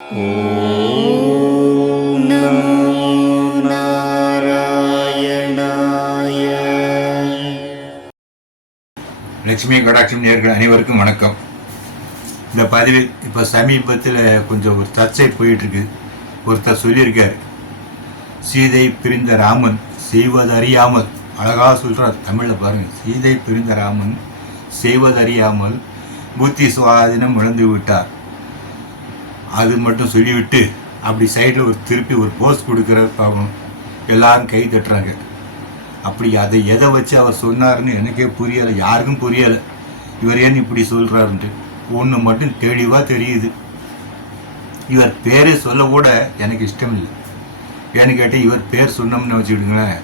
ஓம் நமோ நாராயணாய. லட்சுமி கடாட்சம் நேயர்கள் அனைவருக்கும் வணக்கம். இந்த பதிவில் இப்போ சமீபத்தில் கொஞ்சம் ஒரு சர்ச்சை போயிட்டுருக்கு. ஒருத்தர் சொல்லியிருக்கார், சீதை பிரிந்த ராமன் செய்வதறியாமல், அழகாக சொல்கிறார் தமிழில் பாருங்கள், சீதை பிரிந்த ராமன் செய்வதறியாமல் புத்தி சுவாதீனம் இழந்து விட்டார். அது மட்டும் சொல்லிவிட்டு அப்படி சைடில் ஒரு திருப்பி ஒரு போஸ்ட் கொடுக்குற பார்க்கணும், எல்லாரும் கை தட்டுறாங்க. அப்படி அதை எதை வச்சு அவர் சொன்னார்னு எனக்கே புரியலை, யாருக்கும் புரியலை. இவர் ஏன் இப்படி சொல்கிறாருன்ட்டு ஒன்று மட்டும் தெளிவாக தெரியுது. இவர் பேரை சொல்ல கூட எனக்கு இஷ்டம் இல்லை. ஏன்னு கேட்டால் இவர் பேர் சொன்னோம்னு வச்சுக்கிடுங்களேன்,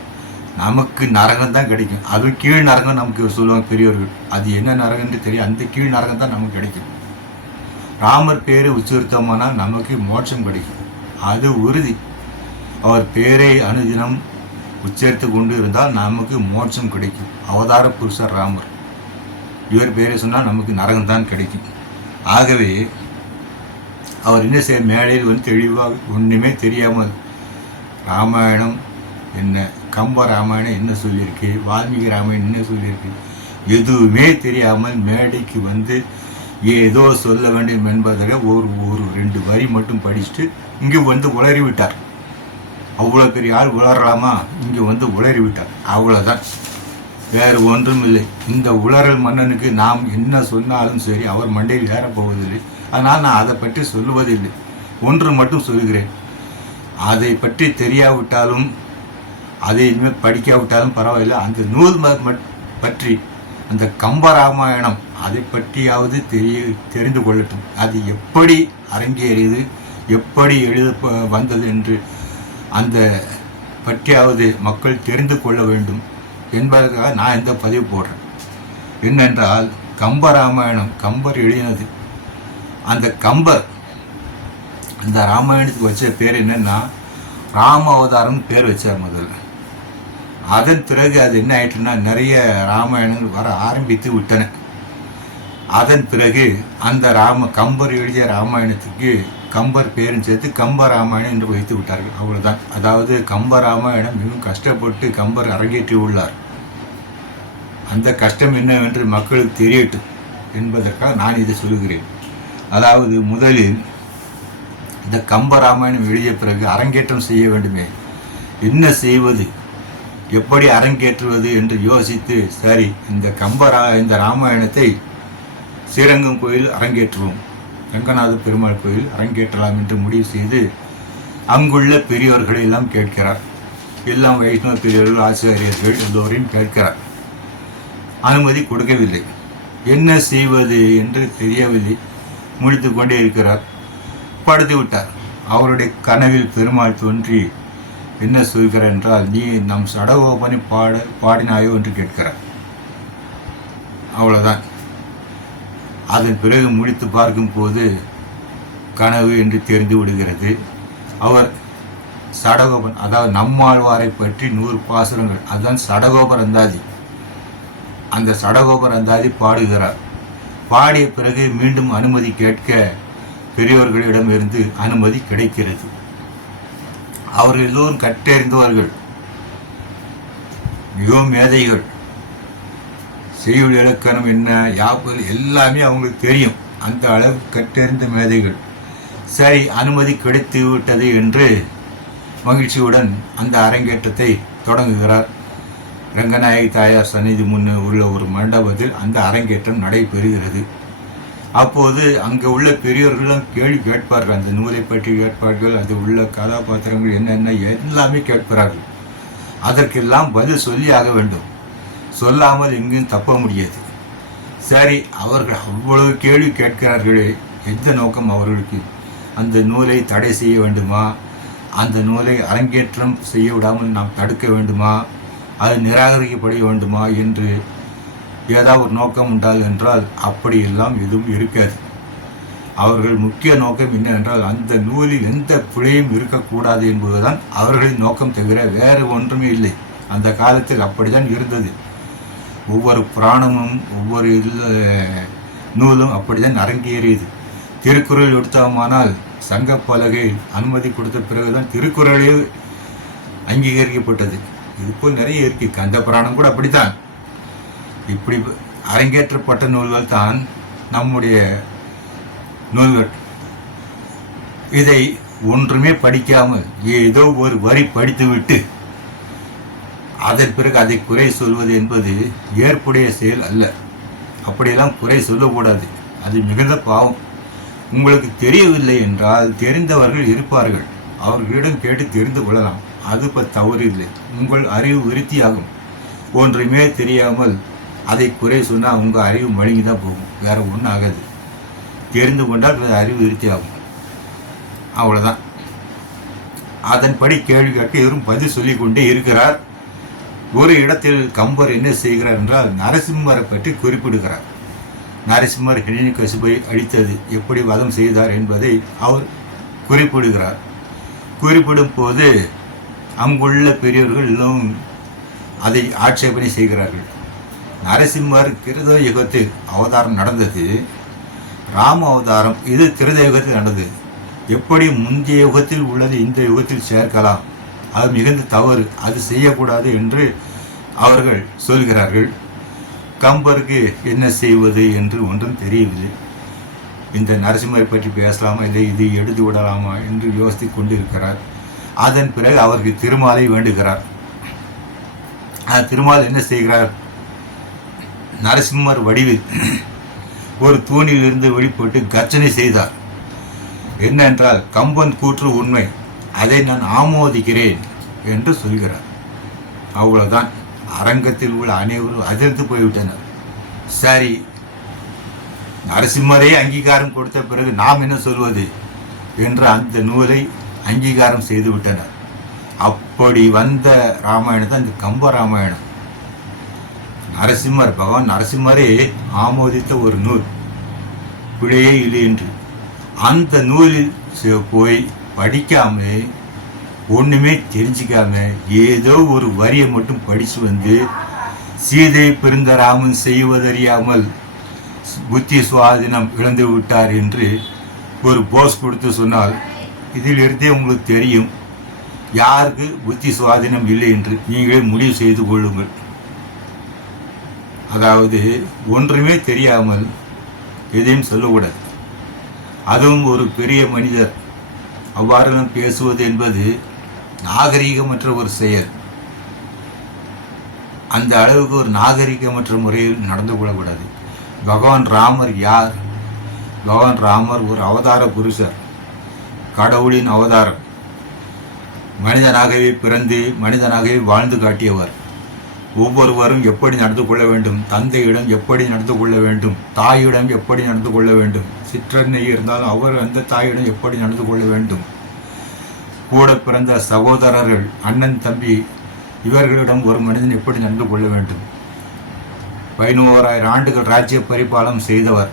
நமக்கு நரகம் தான் கிடைக்கும். அதுவும் கீழ் நரகம் நமக்கு சொல்லுவாங்க பெரியவர்கள். அது என்ன நரகம்னு தெரியும், அந்த கீழ் நரகம் தான் நமக்கு கிடைக்கும். ராமர் பேரை உச்சரித்தோம்னால் நமக்கு மோட்சம் கிடைக்கும், அது உறுதி. அவர் பேரை அனுதினம் உச்சரித்து கொண்டு இருந்தால் நமக்கு மோட்சம் கிடைக்கும். அவதார புருஷர் ராமர், இவர் பேரை சொன்னால் நமக்கு நரகம்தான் கிடைக்கும். ஆகவே அவர் என்ன செய்ய, மேலையில் வந்து தெளிவாக ஒன்றுமே தெரியாமல் ராமாயணம் என்ன, கம்ப ராமாயணம் என்ன சொல்லியிருக்கு, வால்மீகி ராமாயணம் என்ன சொல்லியிருக்கு, எதுவுமே தெரியாமல் மேடைக்கு வந்து ஏதோ சொல்ல வேண்டும் என்பதாக ஒரு 2 வரி மட்டும் படிச்சுட்டு இங்கே வந்து உளறி விட்டார். அவ்வளோ பெரிய ஆள் உளரலாமா, இங்கே வந்து உளறி விட்டார், அவ்வளோதான், வேறு ஒன்றும் இல்லை. இந்த உளறல் மன்னனுக்கு நாம் என்ன சொன்னாலும் சரி, அவர் மண்டையில் ஏறப்போவதில்லை. அதனால் நான் அதை பற்றி சொல்லுவதில்லை. ஒன்று மட்டும் சொல்லுகிறேன், அதை பற்றி தெரியாவிட்டாலும், அதை இனிமேல் படிக்காவிட்டாலும் பரவாயில்லை, அந்த நூல் பற்றி, அந்த கம்பராமாயணம் அதை பற்றியாவது தெரிந்து கொள்ளட்டும். அது எப்படி அரங்கேறியது, எப்படி எழுத வந்தது என்று அந்த பற்றியாவது மக்கள் தெரிந்து கொள்ள வேண்டும் என்பதற்காக நான் இந்த பதிவு போடுறேன். என்னென்றால், கம்பராமாயணம் கம்பர் எழுதினது. அந்த கம்பர் அந்த ராமாயணத்துக்கு வச்ச பேர் என்னன்னா ராம அவதாரம்னு பேர் வச்சார் முதல்ல. அதன் பிறகு அது என்ன ஆயிட்டுன்னா, நிறைய ராமாயணங்கள் வர ஆரம்பித்து விட்டன. அதன் பிறகு அந்த கம்பர் எழுதிய ராமாயணத்துக்கு கம்பர் பேரும் சேர்த்து கம்ப ராமாயணம் என்று வைத்து விட்டார்கள், அவ்வளோதான். அதாவது கம்ப ராமாயணம் மிகவும் கஷ்டப்பட்டு கம்பர் அரங்கேற்றி உள்ளார். அந்த கஷ்டம் என்னவென்று மக்களுக்கு தெரியட்டும் என்பதற்காக நான் இதை சொல்லுகிறேன். அதாவது முதலில் இந்த கம்ப ராமாயணம் எழுதிய பிறகு அரங்கேற்றம் செய்ய வேண்டுமே, என்ன செய்வது, எப்படி அரங்கேற்றுவது என்று யோசித்து, சரி இந்த ராமாயணத்தை ஸ்ரீரங்கம் கோயில் அரங்கேற்றுவோம், ரங்கநாத பெருமாள் கோயில் அரங்கேற்றலாம் என்று முடிவு செய்து அங்குள்ள பெரியவர்களை எல்லாம் கேட்கிறார். எல்லாம் வைஷ்ணவ பெரியவர்கள், ஆச்சாரியர்கள் எல்லோரையும் கேட்கிறார். அனுமதி கொடுக்கவில்லை. என்ன செய்வது என்று தெரியவில்லை. முடித்து கொண்டே இருக்கிறார். படுத்து விட்டார். அவருடைய கனவில் பெருமாள் தோன்றி என்ன சொல்கிறார் என்றால், நீ நம் சடகோபனை பாடினாயோ என்று கேட்கிறார். அவ்வளோதான். அதன் பிறகு முடித்து பார்க்கும் போது கனவு என்று தெரிந்து விடுகிறது. அவர் சடகோபன், அதாவது நம்மாழ்வாரை பற்றி 100 பாசுரங்கள், அதுதான் சடகோபர் அந்தாதி. அந்த சடகோபர் அந்தாதி பாடுகிறார். பாடிய பிறகு மீண்டும் அனுமதி கேட்க பெரியவர்களிடமிருந்து அனுமதி கிடைக்கிறது. அவர்கள் எல்லோரும் கற்றறிந்தவர்கள், மிகவும் மேதைகள். செய்யுள் இலக்கணம் என்ன, யாப்பு எல்லாமே அவங்களுக்கு தெரியும். அந்த அளவுக்கு கற்றறிந்த மேதைகள். சரி, அனுமதி கிடைத்து விட்டது என்று மகிழ்ச்சியுடன் அந்த அரங்கேற்றத்தை தொடங்குகிறார். ரங்கநாயகி தாயார் சந்நிதி முன்னே உள்ள ஒரு மண்டபத்தில் அந்த அரங்கேற்றம் நடைபெறுகிறது. அப்போது அங்கே உள்ள பெரியவர்களும் கேள்வி கேட்பார்கள், அந்த நூலை பற்றி கேட்பார்கள், அது உள்ள கதாபாத்திரங்கள் என்னென்ன எல்லாமே கேட்பார்கள். அதற்கெல்லாம் பதில் சொல்லி ஆக வேண்டும். சொல்லாமல் எங்கேயும் தப்ப முடியாது. சரி, அவர்கள் அவ்வளவு கேள்வி கேட்கிறார்களே, எந்த நோக்கம் அவர்களுக்கு? அந்த நூலை தடை செய்ய வேண்டுமா, அந்த நூலை அரங்கேற்றம் செய்ய விடாமல் நாம் தடுக்க வேண்டுமா, அது நிராகரிக்கப்பட வேண்டுமா என்று ஏதாவது ஒரு நோக்கம் உண்டாது என்றால் அப்படியெல்லாம் எதுவும் இருக்காது. அவர்கள் முக்கிய நோக்கம் என்னவென்றால், அந்த நூலில் எந்த பிழையும் இருக்கக்கூடாது என்பதுதான் அவர்களின் நோக்கம், தவிர வேறு ஒன்றுமே இல்லை. அந்த காலத்தில் அப்படித்தான் இருந்தது. ஒவ்வொரு புராணமும் ஒவ்வொரு நூலும் அப்படித்தான் அரங்கேறியது. திருக்குறள் எடுத்தோமானால் சங்க பலகையில் அனுமதி கொடுத்த பிறகுதான் திருக்குறளே அங்கீகரிக்கப்பட்டது. இது போல் நிறைய இருக்கு. கந்த புராணம் கூட அப்படித்தான். இப்படி அரங்கேற்றப்பட்ட நூல்கள் தான் நம்முடைய நூல்கள். இதை ஒன்றுமே படிக்காமல் ஏதோ ஒரு வரி படித்துவிட்டு அதன் பிறகு அதை குறை சொல்வது என்பது ஏற்புடைய செயல் அல்ல. அப்படியெல்லாம் குறை சொல்லக்கூடாது. அது மிகுந்த பாவம். உங்களுக்கு தெரியவில்லை என்றால் தெரிந்தவர்கள் இருப்பார்கள், அவர்களிடம் கேட்டு தெரிந்து கொள்ளலாம். அது தவறு இல்லை. உங்கள் அறிவு விருத்தியாகும். ஒன்றுமே தெரியாமல் அதை குறை சொன்னால் உங்கள் அறிவு மழுங்கி தான் போகும், வேற ஒன்றும் ஆகாது. தெரிந்து கொண்டால் அறிவு விருத்தியாகும், அவ்வளோதான். அதன்படி கேள்வி கேட்க இவரும் பதில் சொல்லி கொண்டே இருக்கிறார். ஒரு இடத்தில் கம்பர் என்ன செய்கிறார் என்றால் நரசிம்மரை பற்றி குறிப்பிடுகிறார். நரசிம்மர் ஹிரண்யகசிபை அழித்தது எப்படி வதம் செய்தார் என்பதை அவர் குறிப்பிடுகிறார். குறிப்பிடும் போது அங்குள்ள பெரியவர்கள் எல்லாம் அதை ஆட்சேபனை செய்கிறார்கள். நரசிம்மர் கிருத யுகத்தில் அவதாரம் நடந்தது, ராம அவதாரம் இது கிருத யுகத்தில் நடந்தது. எப்படி முந்தைய யுகத்தில் உள்ளது இந்த யுகத்தில் சேர்க்கலாம், அது மிகுந்த தவறு, அது செய்யக்கூடாது என்று அவர்கள் சொல்கிறார்கள். கம்பருக்கு என்ன செய்வது என்று ஒன்றும் தெரியவில்லை. இந்த நரசிம்மரை பற்றி பேசலாமா இல்லை இது எடுத்து விடலாமா என்று யோசித்து கொண்டிருக்கிறார். அதன் பிறகு அவருக்கு திருமாலை வேண்டுகிறார். திருமால் என்ன செய்கிறார்? நரசிம்மர் வடிவில் ஒரு தூணிலிருந்து வெளிப்பட்டு கர்ச்சனை செய்தார். என்னென்றால் கம்பன் கூற்று உண்மை, அதை நான் ஆமோதிக்கிறேன் என்று சொல்கிறார். அவ்வளவுதான். அரங்கத்தில் உள்ள அனைவரும் அதிர்ந்து போய்விட்டனர். சரி, நரசிம்மரே அங்கீகாரம் கொடுத்த பிறகு நாம் என்ன சொல்வது என்று அந்த நூலை அங்கீகாரம் செய்து விட்டனர். அப்படி வந்த ராமாயணம் தான் இந்த கம்ப ராமாயணம். நரசிம்மர், பகவான் நரசிம்மரே ஆமோதித்த ஒரு நூல், பிழையே இல்லை என்று. அந்த நூலில் போய் படிக்காம ஒன்றுமே தெரிஞ்சிக்காம ஏதோ ஒரு வரியை மட்டும் படித்து வந்து சீதை பிறந்த ராமன் செய்வதறியாமல் புத்தி சுவாதீனம் இழந்து விட்டார் என்று ஒரு போஸ் கொடுத்து சொன்னால் இதிலிருந்தே உங்களுக்கு தெரியும் யாருக்கு புத்தி சுவாதீனம் இல்லை என்று நீங்களே முடிவு செய்து கொள்ளுங்கள். அதாவது ஒன்றுமே தெரியாமல் எதையும் சொல்லக்கூடாது. அதுவும் ஒரு பெரிய மனிதர் அவ்வாறெல்லாம் பேசுவது என்பது நாகரீகமற்ற ஒரு செயல். அந்த அளவுக்கு ஒரு நாகரிகமற்ற முறையில் நடந்து கொள்ளக்கூடாது. பகவான் ராமர் யார்? பகவான் ராமர் ஒரு அவதார புருஷர், கடவுளின் அவதாரம். மனிதனாகவே பிறந்து மனிதனாகவே வாழ்ந்து காட்டியவர். ஒவ்வொருவரும் எப்படி நடந்து கொள்ள வேண்டும், தந்தையிடம் எப்படி நடந்து கொள்ள வேண்டும், தாயிடம் எப்படி நடந்து கொள்ள வேண்டும், சிற்றன்னை இருந்தாலும் அவர் அந்த தாயிடம் எப்படி நடந்து கொள்ள வேண்டும், கூட பிறந்த சகோதரர்கள் அண்ணன் தம்பி இவர்களிடம் ஒரு மனிதன் எப்படி நடந்து கொள்ள வேண்டும். 11,000 ஆண்டுகள் ராஜ்ய பரிபாலனம் செய்தவர்.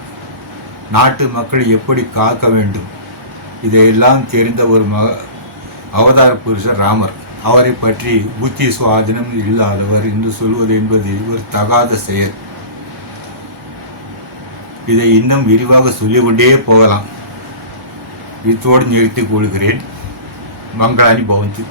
நாட்டு மக்களை எப்படி காக்க வேண்டும், இதையெல்லாம் தெரிந்த ஒரு அவதார புருஷர் ராமர். அவரை பற்றி புத்தி சுவாதீனம் இல்லாதவர் என்று சொல்வது என்பது ஒரு தகாத செயல். இதை இன்னும் விரிவாக சொல்லிக்கொண்டே போகலாம். இத்தோடு நிறுத்திக் கொள்கிறேன். மங்களானி பவந்தி.